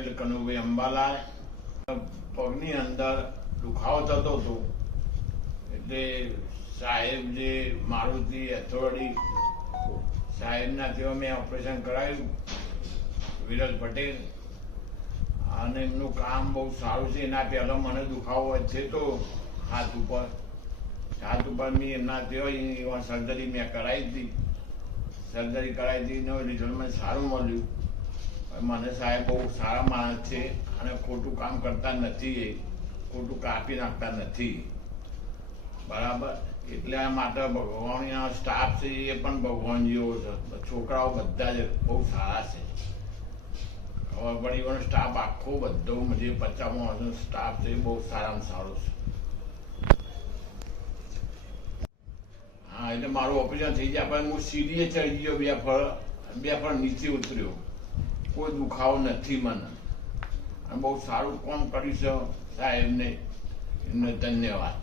પટેલ કનુભાઈ અંબાલાલ. પગની અંદર દુખાવો થતો હતો એટલે સાહેબ જે મારુતિ અથોડી સાહેબના ત્યાં મેં ઓપરેશન કરાવ્યું, વિરલ પટેલ, અને એમનું કામ બહુ સારું છે. એના પહેલાં મને દુખાવો છે તો હાથ ઉપર મેં એમના ત્યાં સર્જરી મેં કરાવી હતી. સર્જરી કરાવી હતી એનું રિઝલ્ટ મને સારું મળ્યું. મને સાહેબ બહુ સારા માણસ છે અને ખોટું કામ કરતા નથી, એ ખોટું કાપી નાખતા નથી, બરાબર. એટલે માટે ભગવાનના સ્ટાફ છે એ પણ ભગવાન જેવો છે. છોકરાઓ બધા જ બહુ સારા છે. ખબર પડી પણ સ્ટાફ આખો બધો જે 50 માણસનો સ્ટાફ છે એ બહુ સારામાં સારો છે. હા, એટલે મારું ઓપરેશન થઈ ગયા પછી હું સીડીએ ચડી ગયો, બે ફળ નીચે ઉતર્યો. કોઈ દુખાવો નથી મને, અને બહુ સારું કામ કર્યું છે સાહેબને. એમને ધન્યવાદ.